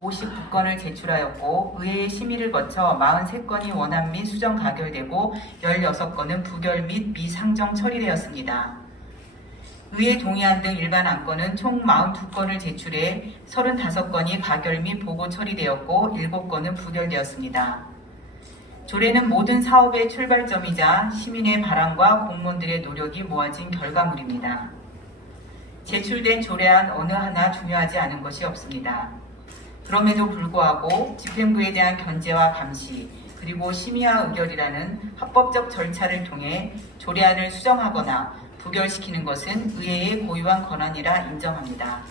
59건을 제출하였고 의회의 심의를 거쳐 43건이 원안 및 수정 가결되고 16건은 부결 및 미상정 처리되었습니다. 의회 동의안 등 일반 안건은 총 42건을 제출해 35건이 가결 및 보고 처리되었고 7건은 부결되었습니다. 조례는 모든 사업의 출발점이자 시민의 바람과 공무원들의 노력이 모아진 결과물입니다. 제출된 조례안 어느 하나 중요하지 않은 것이 없습니다. 그럼에도 불구하고 집행부에 대한 견제와 감시, 그리고 심의와 의결이라는 합법적 절차를 통해 조례안을 수정하거나 부결시키는 것은 의회의 고유한 권한이라 인정합니다.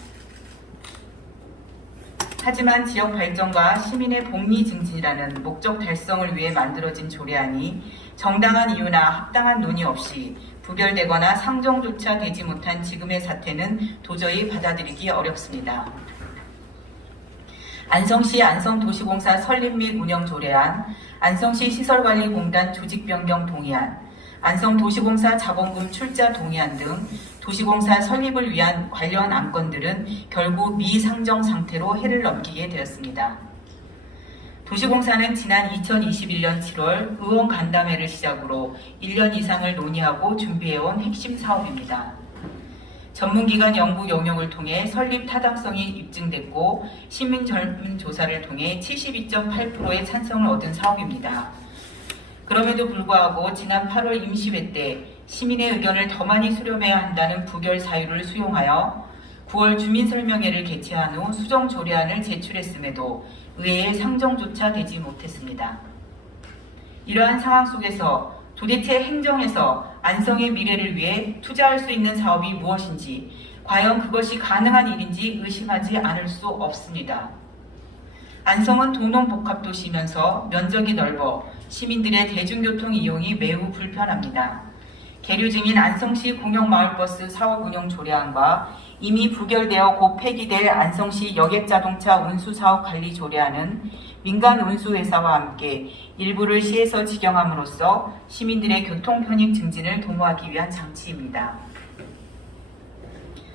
하지만 지역 발전과 시민의 복리 증진이라는 목적 달성을 위해 만들어진 조례안이 정당한 이유나 합당한 논의 없이 부결되거나 상정조차 되지 못한 지금의 사태는 도저히 받아들이기 어렵습니다. 안성시 안성도시공사 설립 및 운영 조례안, 안성시 시설관리공단 조직변경 동의안, 안성도시공사 자본금 출자 동의안 등 도시공사 설립을 위한 관련 안건들은 결국 미상정 상태로 해를 넘기게 되었습니다. 도시공사는 지난 2021년 7월 의원 간담회를 시작으로 1년 이상을 논의하고 준비해온 핵심 사업입니다. 전문기관 연구 용역을 통해 설립 타당성이 입증됐고 시민 설문조사를 통해 72.8%의 찬성을 얻은 사업입니다. 그럼에도 불구하고 지난 8월 임시회 때 시민의 의견을 더 많이 수렴해야 한다는 부결 사유를 수용하여 9월 주민설명회를 개최한 후 수정 조례안을 제출했음에도 의회에 상정조차 되지 못했습니다. 이러한 상황 속에서 도대체 행정에서 안성의 미래를 위해 투자할 수 있는 사업이 무엇인지, 과연 그것이 가능한 일인지 의심하지 않을 수 없습니다. 안성은 도농복합도시이면서 면적이 넓어 시민들의 대중교통 이용이 매우 불편합니다. 계류 중인 안성시 공영마을버스 사업 운영 조례안과 이미 부결되어 곧 폐기될 안성시 여객자동차 운수사업 관리 조례안은 민간 운수회사와 함께 일부를 시에서 직영함으로써 시민들의 교통 편익 증진을 도모하기 위한 장치입니다.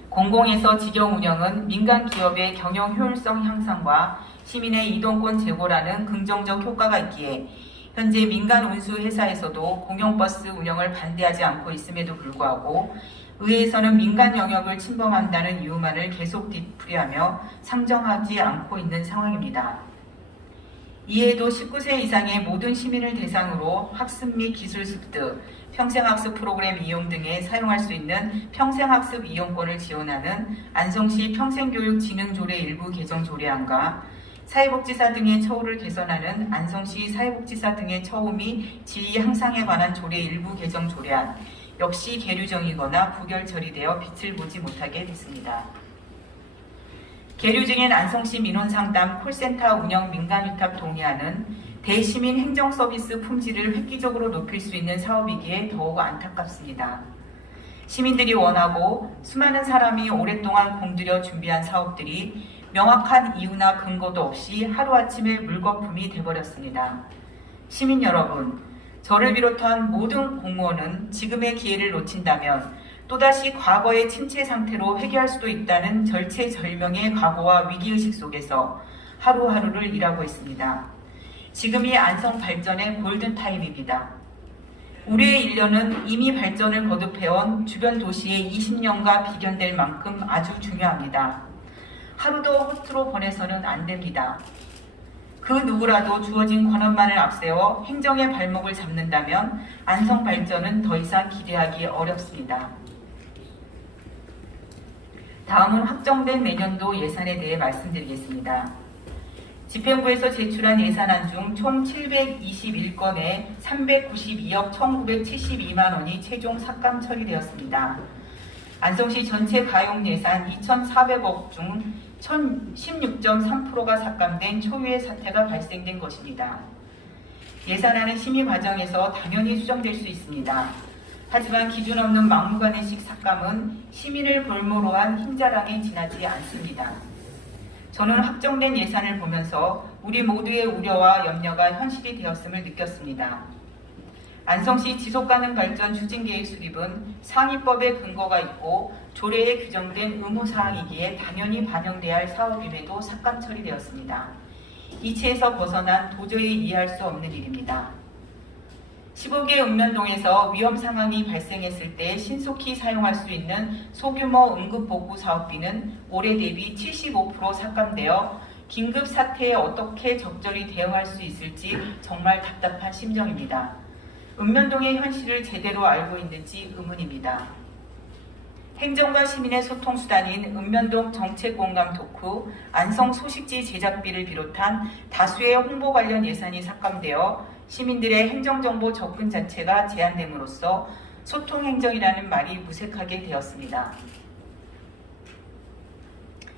공공에서 직영 운영은 민간 기업의 경영 효율성 향상과 시민의 이동권 제고라는 긍정적 효과가 있기에 현재 민간 운수회사에서도 공영버스 운영을 반대하지 않고 있음에도 불구하고 의회에서는 민간 영역을 침범한다는 이유만을 계속 뒤풀이하며 상정하지 않고 있는 상황입니다. 이에도 19세 이상의 모든 시민을 대상으로 학습 및 기술 습득, 평생학습 프로그램 이용 등에 사용할 수 있는 평생학습 이용권을 지원하는 안성시 평생교육진흥조례 일부 개정 조례안과 사회복지사 등의 처우를 개선하는 안성시 사회복지사 등의 처우 및 지위 향상에 관한 조례 일부 개정 조례안 역시 계류정이거나 부결 처리되어 빛을 보지 못하게 됐습니다. 계류 중인 안성시 민원상담 콜센터 운영 민간위탁 동의안은 대시민 행정서비스 품질을 획기적으로 높일 수 있는 사업이기에 더욱 안타깝습니다. 시민들이 원하고 수많은 사람이 오랫동안 공들여 준비한 사업들이 명확한 이유나 근거도 없이 하루아침에 물거품이 돼버렸습니다. 시민 여러분, 저를 비롯한 모든 공무원은 지금의 기회를 놓친다면 또다시 과거의 침체 상태로 회귀할 수도 있다는 절체절명의 각오와 위기의식 속에서 하루하루를 일하고 있습니다. 지금이 안성 발전의 골든타임입니다. 우리의 일년은 이미 발전을 거듭해온 주변 도시의 20년과 비견될 만큼 아주 중요합니다. 하루도 허투루 보내서는 안 됩니다. 그 누구라도 주어진 권한만을 앞세워 행정의 발목을 잡는다면 안성 발전은 더 이상 기대하기 어렵습니다. 다음은 확정된 내년도 예산에 대해 말씀드리겠습니다. 집행부에서 제출한 예산안 중 총 721건에 392억 1972만 원이 최종 삭감 처리되었습니다. 안성시 전체 가용 예산 2,400억 중 16.3%가 삭감된 초유의 사태가 발생된 것입니다. 예산안은 심의 과정에서 당연히 수정될 수 있습니다. 하지만 기준 없는 막무가내식 삭감은 시민을 볼모로 한 흰자랑에 지나지 않습니다. 저는 확정된 예산을 보면서 우리 모두의 우려와 염려가 현실이 되었음을 느꼈습니다. 안성시 지속가능 발전 추진계획 수립은 상위법에 근거가 있고 조례에 규정된 의무사항이기에 당연히 반영돼야 할 사업임에도 삭감 처리되었습니다. 이치에서 벗어난 도저히 이해할 수 없는 일입니다. 15개 읍면동에서 위험 상황이 발생했을 때 신속히 사용할 수 있는 소규모 응급복구 사업비는 올해 대비 75% 삭감되어 긴급 사태에 어떻게 적절히 대응할 수 있을지 정말 답답한 심정입니다. 읍면동의 현실을 제대로 알고 있는지 의문입니다. 행정과 시민의 소통수단인 읍면동 정책공감 토크, 안성 소식지 제작비를 비롯한 다수의 홍보 관련 예산이 삭감되어 시민들의 행정정보 접근 자체가 제한됨으로써 소통행정이라는 말이 무색하게 되었습니다.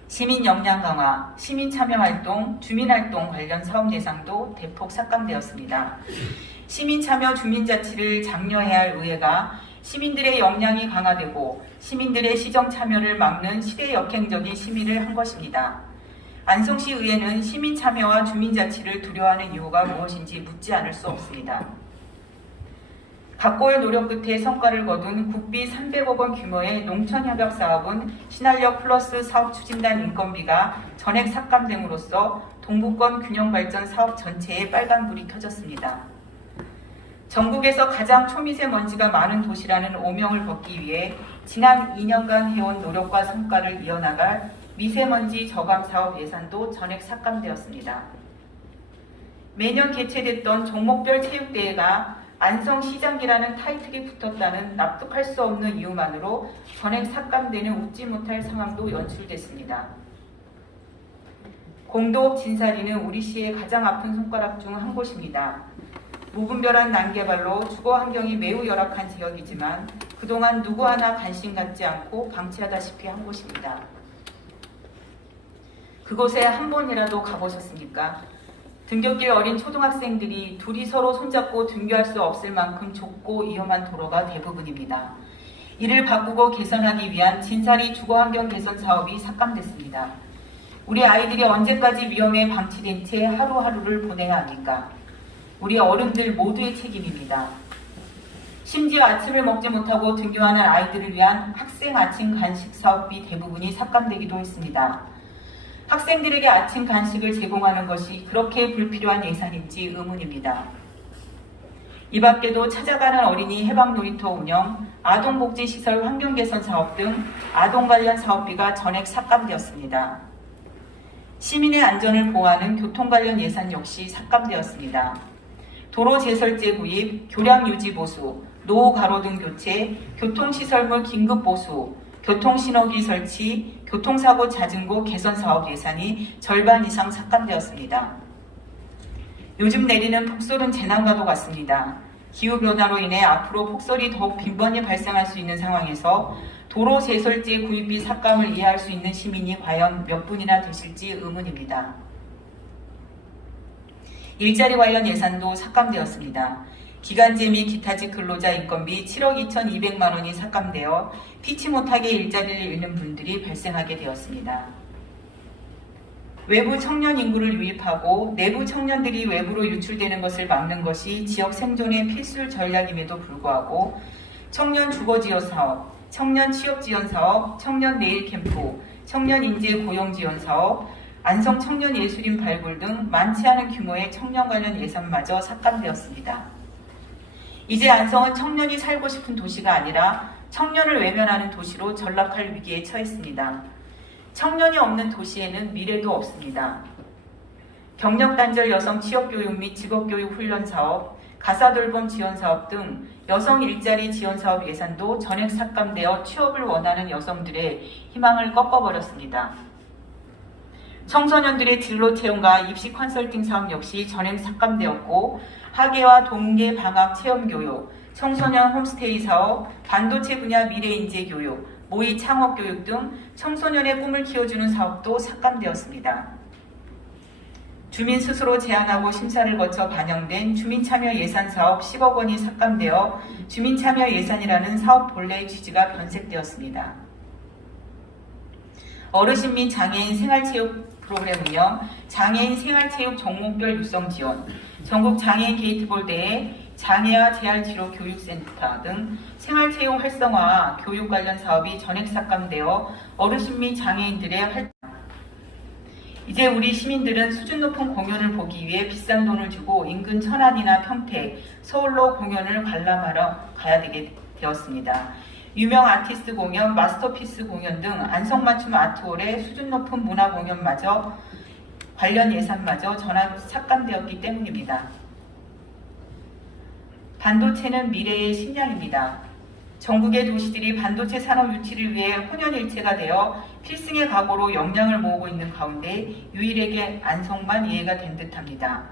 시민 역량 강화, 시민 참여활동, 주민활동 관련 사업 예산도 대폭 삭감되었습니다. 시민 참여 주민자치를 장려해야 할 의회가 시민들의 역량이 강화되고 시민들의 시정 참여를 막는 시대 역행적인 심의를 한 것입니다. 안성시 의회는 시민 참여와 주민자치를 두려워하는 이유가 무엇인지 묻지 않을 수 없습니다. 각고의 노력 끝에 성과를 거둔 국비 300억 원 규모의 농촌협약 사업은 신한력 플러스 사업추진단 인건비가 전액 삭감됨으로써 동부권 균형발전 사업 전체에 빨간불이 켜졌습니다. 전국에서 가장 초미세먼지가 많은 도시라는 오명을 벗기 위해 지난 2년간 해온 노력과 성과를 이어나갈 미세먼지 저감 사업 예산도 전액 삭감되었습니다. 매년 개최됐던 종목별 체육대회가 안성시장기라는 타이틀이 붙었다는 납득할 수 없는 이유만으로 전액 삭감되는 웃지 못할 상황도 연출됐습니다. 공도읍 진사리는 우리 시의 가장 아픈 손가락 중 한 곳입니다. 무분별한 난개발로 주거 환경이 매우 열악한 지역이지만 그동안 누구 하나 관심 갖지 않고 방치하다시피 한 곳입니다. 그곳에 한 번이라도 가보셨습니까? 등굣길 어린 초등학생들이 둘이 서로 손잡고 등교할 수 없을 만큼 좁고 위험한 도로가 대부분입니다. 이를 바꾸고 개선하기 위한 진사리 주거환경 개선 사업이 삭감됐습니다. 우리 아이들이 언제까지 위험에 방치된 채 하루하루를 보내야 합니까? 우리 어른들 모두의 책임입니다. 심지어 아침을 먹지 못하고 등교하는 아이들을 위한 학생 아침 간식 사업비 대부분이 삭감되기도 했습니다. 학생들에게 아침 간식을 제공하는 것이 그렇게 불필요한 예산인지 의문입니다. 이 밖에도 찾아가는 어린이 해방놀이터 운영, 아동복지시설 환경개선 사업 등 아동 관련 사업비가 전액 삭감되었습니다. 시민의 안전을 보호하는 교통 관련 예산 역시 삭감되었습니다. 도로 제설제 구입, 교량 유지 보수, 노후 가로등 교체, 교통시설물 긴급 보수, 교통신호기 설치, 교통사고 자증고 개선 사업 예산이 절반 이상 삭감되었습니다. 요즘 내리는 폭설은 재난과도 같습니다. 기후변화로 인해 앞으로 폭설이 더욱 빈번히 발생할 수 있는 상황에서 도로 제설제 구입비 삭감을 이해할 수 있는 시민이 과연 몇 분이나 되실지 의문입니다. 일자리 관련 예산도 삭감되었습니다. 기간제 및 기타직 근로자 인건비 7억 2,200만 원이 삭감되어 피치 못하게 일자리를 잃는 분들이 발생하게 되었습니다. 외부 청년 인구를 유입하고 내부 청년들이 외부로 유출되는 것을 막는 것이 지역 생존의 필수 전략임에도 불구하고 청년 주거지원 사업, 청년 취업지원 사업, 청년 내일 캠프, 청년 인재 고용 지원 사업, 안성 청년 예술인 발굴 등 많지 않은 규모의 청년 관련 예산마저 삭감되었습니다. 이제 안성은 청년이 살고 싶은 도시가 아니라 청년을 외면하는 도시로 전락할 위기에 처했습니다. 청년이 없는 도시에는 미래도 없습니다. 경력단절 여성 취업교육 및 직업교육 훈련 사업, 가사돌봄 지원 사업 등 여성 일자리 지원 사업 예산도 전액 삭감되어 취업을 원하는 여성들의 희망을 꺾어버렸습니다. 청소년들의 진로 채용과 입시 컨설팅 사업 역시 전액 삭감되었고 학예와 동계 방학 체험 교육, 청소년 홈스테이 사업, 반도체 분야 미래 인재 교육, 모의 창업 교육 등 청소년의 꿈을 키워주는 사업도 삭감되었습니다. 주민 스스로 제안하고 심사를 거쳐 반영된 주민참여 예산 사업 10억 원이 삭감되어 주민참여 예산이라는 사업 본래의 취지가 변색되었습니다. 어르신 및 장애인 생활체육 프로그램 운영, 장애인 생활체육 종목별 육성 지원, 전국 장애인 게이트볼 대회, 장애아 재활치료교육센터 등 생활체육 활성화 교육 관련 사업이 전액 삭감되어 어르신 및 장애인들의 활동. 이제 우리 시민들은 수준 높은 공연을 보기 위해 비싼 돈을 주고 인근 천안이나 평택, 서울로 공연을 관람하러 가야 되게 되었습니다. 유명 아티스트 공연, 마스터피스 공연 등 안성맞춤 아트홀의 수준 높은 문화 공연마저 관련 예산마저 전액 삭감되었기 때문입니다. 반도체는 미래의 식량입니다. 전국의 도시들이 반도체 산업 유치를 위해 혼연일체가 되어 필승의 각오로 역량을 모으고 있는 가운데 유일하게 안성만 이해가 된 듯합니다.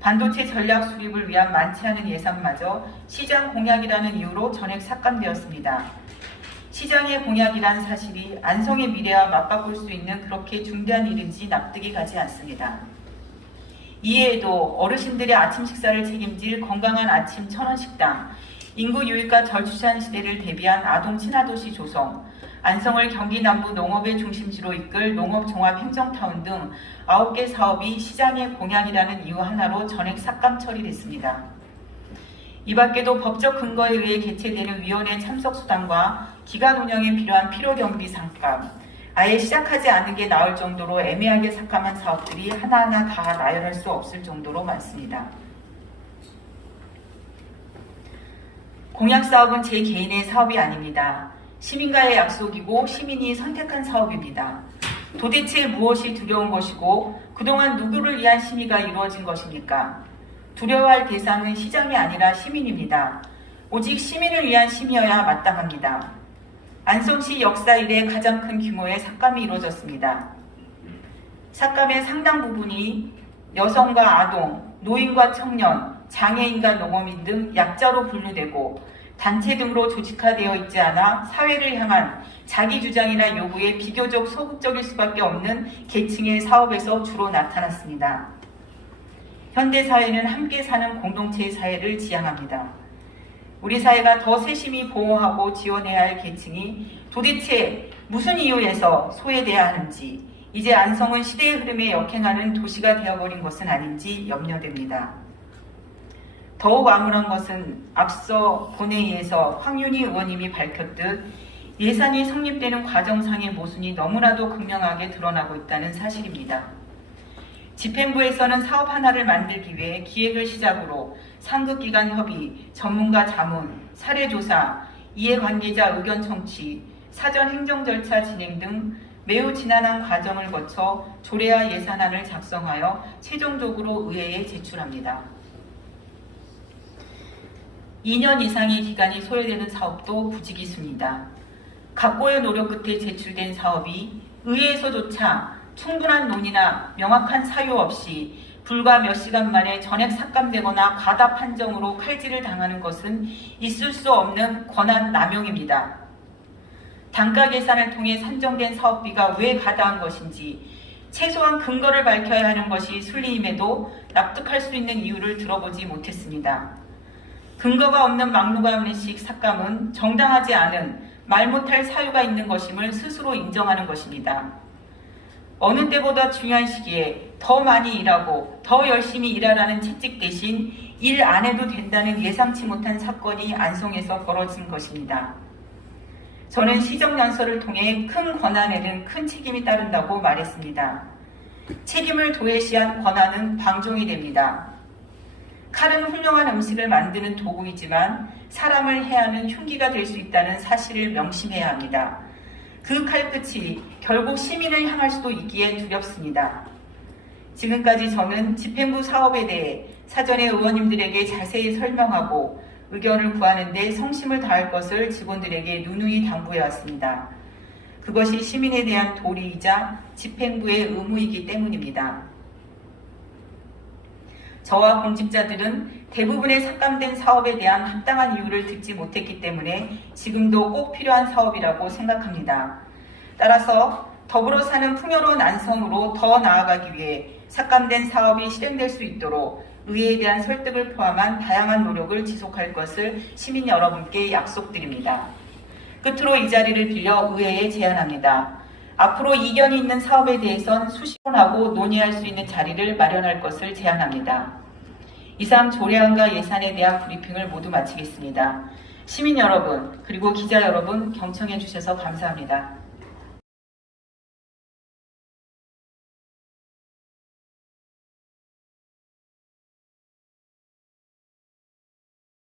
반도체 전략 수립을 위한 많지 않은 예산마저 시장 공약이라는 이유로 전액 삭감되었습니다. 시장의 공약이란 사실이 안성의 미래와 맞바꿀 수 있는 그렇게 중대한 일인지 납득이 가지 않습니다. 이외에도 어르신들의 아침 식사를 책임질 건강한 아침 천원식당, 인구 유입과 저출산 시대를 대비한 아동 친화도시 조성, 안성을 경기 남부 농업의 중심지로 이끌 농업종합행정타운 등 9개 사업이 시장의 공약이라는 이유 하나로 전액 삭감 처리됐습니다. 이 밖에도 법적 근거에 의해 개최되는 위원회 참석 수당과 기간 운영에 필요한 필요경비 삭감, 아예 시작하지 않는 게 나을 정도로 애매하게 삭감한 사업들이 하나하나 다 나열할 수 없을 정도로 많습니다. 공약사업은 제 개인의 사업이 아닙니다. 시민과의 약속이고 시민이 선택한 사업입니다. 도대체 무엇이 두려운 것이고 그동안 누구를 위한 심의가 이루어진 것입니까? 두려워할 대상은 시장이 아니라 시민입니다. 오직 시민을 위한 심의여야 마땅합니다. 안성시 역사 이래 가장 큰 규모의 삭감이 이루어졌습니다. 삭감의 상당 부분이 여성과 아동, 노인과 청년, 장애인과 농어민 등 약자로 분류되고 단체 등으로 조직화되어 있지 않아 사회를 향한 자기 주장이나 요구에 비교적 소극적일 수밖에 없는 계층의 사업에서 주로 나타났습니다. 현대사회는 함께 사는 공동체의 사회를 지향합니다. 우리 사회가 더 세심히 보호하고 지원해야 할 계층이 도대체 무슨 이유에서 소외돼야 하는지, 이제 안성은 시대의 흐름에 역행하는 도시가 되어버린 것은 아닌지 염려됩니다. 더욱 암울한 것은 앞서 본회의에서 황윤희 의원님이 밝혔듯 예산이 성립되는 과정상의 모순이 너무나도 극명하게 드러나고 있다는 사실입니다. 집행부에서는 사업 하나를 만들기 위해 기획을 시작으로 상급기관 협의, 전문가 자문, 사례조사, 이해관계자 의견 청취, 사전 행정 절차 진행 등 매우 지난한 과정을 거쳐 조례화 예산안을 작성하여 최종적으로 의회에 제출합니다. 2년 이상의 기간이 소요되는 사업도 부지기수입니다. 각고의 노력 끝에 제출된 사업이 의회에서조차 충분한 논의나 명확한 사유 없이 불과 몇 시간 만에 전액 삭감되거나 과다 판정으로 칼질을 당하는 것은 있을 수 없는 권한 남용입니다. 단가 계산을 통해 산정된 사업비가 왜 과다한 것인지 최소한 근거를 밝혀야 하는 것이 순리임에도 납득할 수 있는 이유를 들어보지 못했습니다. 근거가 없는 막무가내식 삭감은 정당하지 않은 말 못할 사유가 있는 것임을 스스로 인정하는 것입니다. 어느 때보다 중요한 시기에 더 많이 일하고 더 열심히 일하라는 채찍 대신 일 안 해도 된다는 예상치 못한 사건이 안성에서 벌어진 것입니다. 저는 시정연설을 통해 큰 권한에는 큰 책임이 따른다고 말했습니다. 책임을 도외시한 권한은 방종이 됩니다. 칼은 훌륭한 음식을 만드는 도구이지만 사람을 해하는 흉기가 될 수 있다는 사실을 명심해야 합니다. 그 칼끝이 결국 시민을 향할 수도 있기에 두렵습니다. 지금까지 저는 집행부 사업에 대해 사전에 의원님들에게 자세히 설명하고 의견을 구하는 데 성심을 다할 것을 직원들에게 누누이 당부해왔습니다. 그것이 시민에 대한 도리이자 집행부의 의무이기 때문입니다. 저와 공직자들은 대부분의 삭감된 사업에 대한 합당한 이유를 듣지 못했기 때문에 지금도 꼭 필요한 사업이라고 생각합니다. 따라서 더불어 사는 풍요로운 안성으로 더 나아가기 위해 삭감된 사업이 실행될 수 있도록 의회에 대한 설득을 포함한 다양한 노력을 지속할 것을 시민 여러분께 약속드립니다. 끝으로 이 자리를 빌려 의회에 제안합니다. 앞으로 이견이 있는 사업에 대해선 수시론하고 논의할 수 있는 자리를 마련할 것을 제안합니다. 이상 조례안과 예산에 대한 브리핑을 모두 마치겠습니다. 시민 여러분, 그리고 기자 여러분 경청해 주셔서 감사합니다.